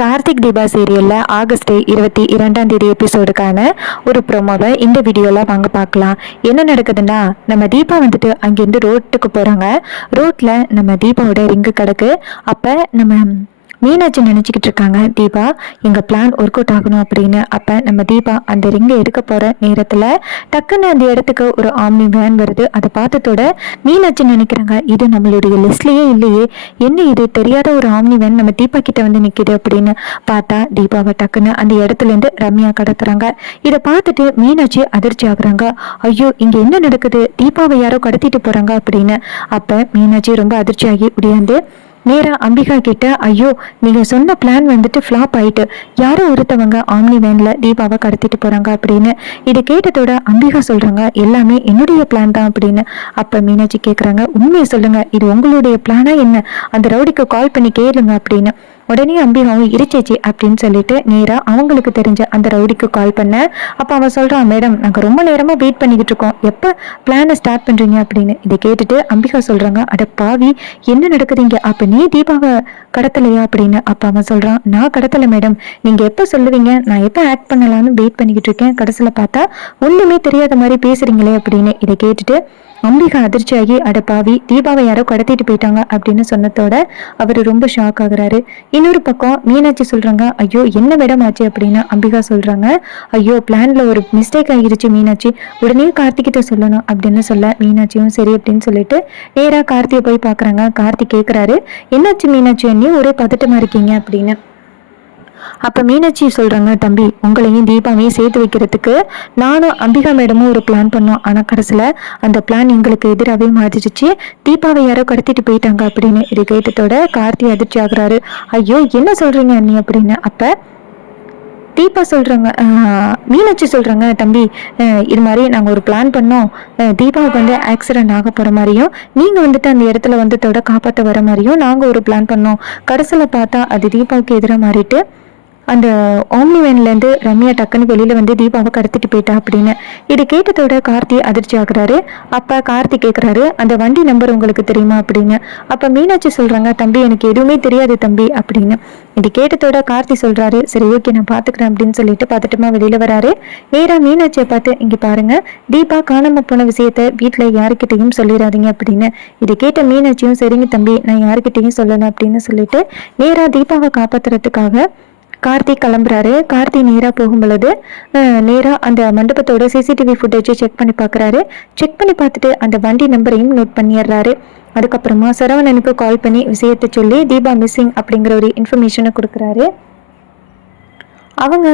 கார்த்திக் தீபா சீரியலில் ஆகஸ்ட் 22 எபிசோடுக்கான ஒரு ப்ரோமோவை இந்த வீடியோவில் வாங்க பார்க்கலாம். என்ன நடக்குதுன்னா, நம்ம தீபா வந்துட்டு அங்கேருந்து ரோட்டுக்கு போகிறாங்க. ரோட்டில் நம்ம தீபாவோட ரிங்கு கிடக்கு. அப்போ நம்ம மீனாட்சி நினச்சிக்கிட்டு இருக்காங்க, தீபா எங்கள் பிளான் ஒர்க் அவுட் ஆகணும் அப்படின்னு. அப்போ நம்ம தீபா அந்த ரிங்கை எடுக்க போகிற நேரத்தில் டக்குன்னு அந்த இடத்துக்கு ஒரு ஆம்னி வேன் வருது. அதை பார்த்ததோட மீனாட்சி நினைக்கிறாங்க, இது நம்மளுடைய லிஸ்ட்லேயே இல்லையே, என்ன இது தெரியாத ஒரு ஆம்னி வேன் நம்ம தீபா கிட்ட வந்து நிற்கிது அப்படின்னு பார்த்தா தீபாவை டக்குன்னு அந்த இடத்துலேருந்து ரம்யா கடத்துறாங்க. இதை பார்த்துட்டு மீனாட்சி அதிர்ச்சி ஆகுறாங்க. ஐயோ, இங்கே என்ன நடக்குது, தீபாவை யாரோ கடத்திட்டு போகிறாங்க அப்படின்னு. அப்போ மீனாட்சி ரொம்ப அதிர்ச்சி ஆகி உடையாந்து நேராக அம்பிகா கிட்ட, ஐயோ நீங்கள் சொன்ன பிளான் வந்துட்டு ஃப்ளாப் ஆயிட்டு, யாரோ ஒருத்தவங்க ஆம்னி வேனில் தீபாவை கடத்திட்டு போகிறாங்க அப்படின்னு. இது கேட்டதோட அம்பிகா சொல்கிறாங்க, எல்லாமே என்னுடைய பிளான் தான் அப்படின்னு. அப்போ மீனாட்சி கேட்குறாங்க, உண்மையை சொல்லுங்கள், இது உங்களுடைய பிளானா என்ன, அந்த ரவுடிக்கு கால் பண்ணி கேளுங்க அப்படின்னு. உடனே அம்பிகாவும் இருச்சேச்சி அப்படின்னு சொல்லிட்டு நேராக அவங்களுக்கு தெரிஞ்ச அந்த ரவுடிக்கு கால் பண்ண. அப்போ அவன் சொல்கிறான், மேடம் நாங்கள் ரொம்ப நேரமாக வெயிட் பண்ணிக்கிட்டு இருக்கோம், எப்போ பிளானை ஸ்டார்ட் பண்ணுறீங்க அப்படின்னு. இதை கேட்டுட்டு அம்பிகா சொல்கிறாங்க, அட பாவி என்ன நடக்குதுங்க, அப்போ நீ தீபாவை கடத்தலையா அப்படின்னு. அப்போ அவன் சொல்கிறான், நான் கடத்தலை மேடம், நீங்கள் எப்போ சொல்லுவீங்க, நான் எப்போ ஆக்ட் பண்ணலான்னு வெயிட் பண்ணிக்கிட்டு இருக்கேன், கடைசியில் பார்த்தா ஒன்றுமே தெரியாத மாதிரி பேசுகிறீங்களே அப்படின்னு. இதை கேட்டுட்டு அம்பிகா அதிர்ச்சியாகி, அடப்பாவி தீபாவை யாரோ கடத்திட்டு போயிட்டாங்க அப்படின்னு சொன்னதோட அவர் ரொம்ப ஷாக் ஆகுறாரு. இன்னொரு பக்கம் மீனாட்சி சொல்றாங்க, ஐயோ என்ன மேடம் ஆச்சு அப்படின்னு. அம்பிகா சொல்றாங்க, ஐயோ பிளான்ல ஒரு மிஸ்டேக் ஆகிருச்சு மீனாட்சி, உடனே கார்த்திகிட்ட சொல்லணும் அப்படின்னு சொல்ல மீனாட்சியும் சரி அப்படின்னு சொல்லிட்டு நேராக கார்த்தியை போய் பார்க்குறாங்க. கார்த்தி கேட்குறாரு, என்னாச்சு மீனாட்சி அண்ணி ஒரே பதட்டமா இருக்கீங்க அப்படின்னு. அப்போ மீனாட்சி சொல்கிறாங்க, தம்பி உங்களையும் தீபாவையும் சேர்த்து வைக்கிறதுக்கு நானும் அம்பிகா மேடமும் ஒரு பிளான் பண்ணோம், ஆனால் கடைசியில் அந்த பிளான் எங்களுக்கு எதிராகவே மாறிடுச்சு, தீபாவை யாரோ கடத்திட்டு போயிட்டாங்க அப்படின்னு. இது கேட்டதோட கார்த்தி அதிர்ச்சி ஆகுறாரு. ஐயோ என்ன சொல்கிறீங்க அண்ணி அப்படின்னு. அப்போ தீபா சொல்கிறாங்க, மீனாட்சி சொல்கிறாங்க, தம்பி இது மாதிரி நாங்கள் ஒரு பிளான் பண்ணோம், தீபாவுக்கு வந்து ஆக்சிடென்ட் ஆக போகிற மாதிரியும் நீங்கள் வந்துட்டு அந்த இடத்துல வந்து தொட காப்பாற்ற வர மாதிரியும் நாங்கள் ஒரு பிளான் பண்ணோம், கடைசியில் பார்த்தா அது தீபாவுக்கு எதிராக மாறிட்டு அந்த ஓம்னி வேன்லேருந்து ரம்யா டக்குன்னு வெளியில் வந்து தீபாவை கடத்திட்டு போயிட்டா அப்படின்னு. இதை கேட்டதோட கார்த்தி அதிர்ச்சி ஆகுறாரு. அப்போ கார்த்தி கேட்குறாரு, அந்த வண்டி நம்பர் உங்களுக்கு தெரியுமா அப்படின்னு. அப்போ மீனாட்சி சொல்கிறாங்க, தம்பி எனக்கு எதுவுமே தெரியாது தம்பி அப்படின்னு. இது கேட்டதோட கார்த்தி சொல்கிறாரு, சரி ஓகே நான் பார்த்துக்கிறேன் அப்படின்னு சொல்லிட்டு பார்த்துட்டுமா வெளியில் வராரு. நேராக மீனாட்சியை பார்த்து, இங்கே பாருங்க தீபா காணாமல் போன விஷயத்த வீட்டில் யாருக்கிட்டையும் சொல்லிடாதீங்க அப்படின்னு. இது கேட்ட மீனாட்சியும் சரிங்க தம்பி நான் யாருக்கிட்டையும் சொல்லலை அப்படின்னு சொல்லிட்டு நேராக தீபாவை காப்பாற்றுறதுக்காக கார்த்தி கிளம்புறாரு. கார்த்தி நேராக போகும் பொழுது நேராக அந்த மண்டபத்தோட சிசிடிவி ஃபுட்டேஜை செக் பண்ணி பார்க்குறாரு. செக் பண்ணி பார்த்துட்டு அந்த வண்டி நம்பரையும் நோட் பண்ணிடுறாரு. அதுக்கப்புறமா சரவணனுக்கு கால் பண்ணி விஷயத்தை சொல்லி தீபா மிஸ்ஸிங் அப்படிங்கிற ஒரு இன்ஃபர்மேஷனை கொடுக்குறாரு. அவங்க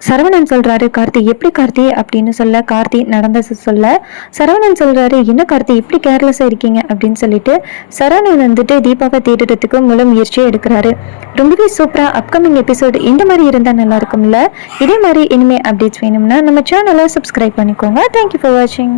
சரவணன் சொல்கிறாரு, கார்த்தி எப்படி கார்த்தி அப்படின்னு சொல்ல, கார்த்தி நடந்த சொல்ல சரவணன் சொல்கிறாரு, என்ன கார்த்தி இப்படி கேர்லெஸ்ஸாக இருக்கீங்க அப்படின்னு சொல்லிட்டு சரவணன் வந்துட்டு தீபாவை தேடுறதுக்கு முழு முயற்சியை எடுக்கிறாரு. ரொம்பவே சூப்பராக அப்கமிங் எபிசோடு இந்த மாதிரி இருந்தால் நல்லா இருக்கும்ல. இதே மாதிரி இனிமேல் அப்டேட்ஸ் வேணும்னா நம்ம சேனலை சப்ஸ்கிரைப் பண்ணிக்கோங்க. தேங்க்யூ ஃபார் வாட்சிங்.